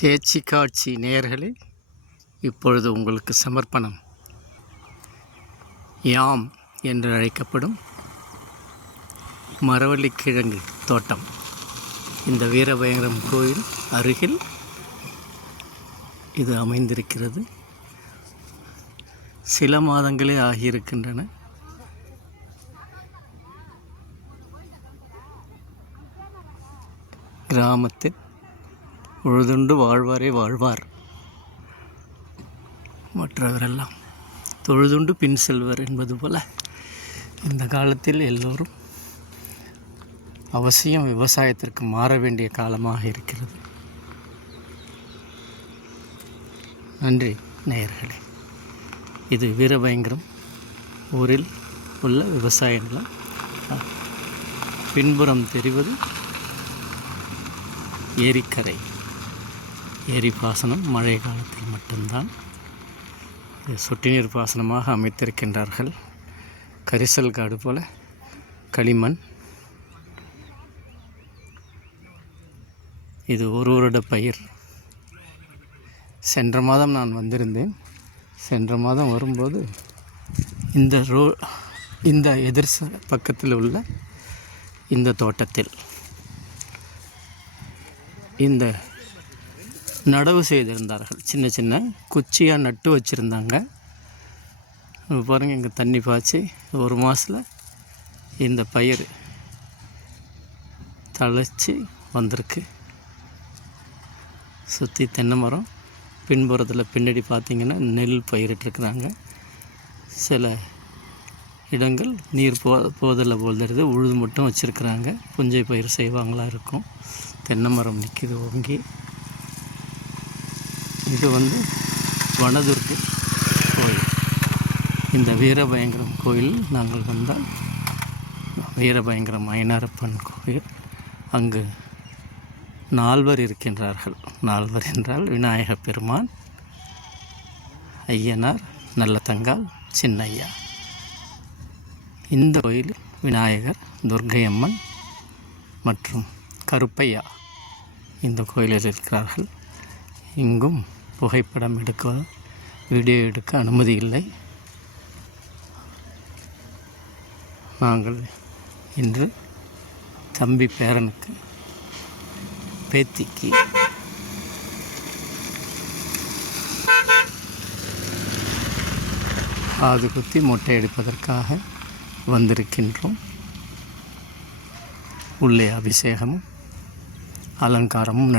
Catchy காட்சி நேயர்களே, இப்பொழுது உங்களுக்கு சமர்ப்பணம். யாம் என்று அழைக்கப்படும் மரவள்ளிக்கிழங்கு தோட்டம் இந்த வீரபயங்கரம் கோயில் அருகில் இது அமைந்திருக்கிறது. சில மாதங்களே ஆகியிருக்கின்றன. கிராமத்தில் உழுதுண்டு வாழ்வாரே வாழ்வார், மற்றவரெல்லாம் தொழுதுண்டு பின் செல்வர் என்பது போல இந்த காலத்தில் எல்லோரும் அவசியம் விவசாயத்திற்கு மாற வேண்டிய காலமாக இருக்கிறது. நன்றி நேயர்களே. இது வீரபயங்கரம் ஊரில் உள்ள விவசாய நிலம். பின்புறம் தெரிவது ஏரிக்கரை. ஏரி பாசனம் மழை காலத்தில் மட்டும்தான். சொட்டு நீர் பாசனமாக அமைத்திருக்கின்றார்கள். கரிசல் காடு போல களிமண். இது ஒரு வருட பயிர். சென்ற மாதம் நான் வந்திருந்தேன். சென்ற மாதம் வரும்போது இந்த எதிர் பக்கத்தில் உள்ள இந்த தோட்டத்தில் இந்த நடவு செய்திருந்தார்கள். சின்ன சின்ன குச்சியாக நட்டு வச்சுருந்தாங்க. பாருங்கள், இங்கே தண்ணி பாய்ச்சி ஒரு மாதத்தில் இந்த பயிர் தழைச்சி வந்திருக்கு. சுற்றி தென்னை மரம். பின்புறத்தில் பின்னாடி பார்த்திங்கன்னா நெல் பயிரிட்டுருக்குறாங்க. சில இடங்கள் நீர் போதில்லை போல் தெரியுது. உழுது மட்டும் வச்சுருக்குறாங்க. புஞ்சை பயிர் செய்வாங்களா இருக்கும். தென்னை மரம் நிற்கிது ஓங்கி. இது வனதுர்க்கை கோயில். இந்த வீரபயங்கரம் கோயில் நாங்கள் வந்தால் வீரபயங்கரம் ஐனாரப்பன் கோயில். அங்கு 4 இருக்கின்றார்கள். 4 என்றால் விநாயக பெருமான், ஐயனார், நல்லதங்கால், சின்னையா. இந்த கோயிலில் விநாயகர், துர்க்கை அம்மன் மற்றும் கருப்பையா இந்த கோயிலில் இருக்கிறார்கள். இங்கும் புகைப்படம் எடுக்க, வீடியோ எடுக்க அனுமதி இல்லை. நாங்கள் இன்று தம்பி பேரனுக்கு, பேத்திக்கு காது குத்தி மொட்டை அடிப்பதற்காக வந்திருக்கின்றோம். உள்ளே அபிஷேகமும் அலங்காரமும்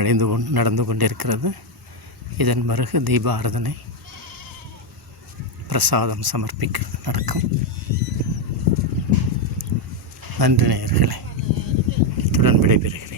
நடந்து கொண்டிருக்கிறது. இதன் பிறகு தீப ஆராதனை, பிரசாதம் சமர்ப்பிக்கிறது நடக்கும். நன்றி நேயர்களே. இத்துடன் விடைபெறுகிறேன்.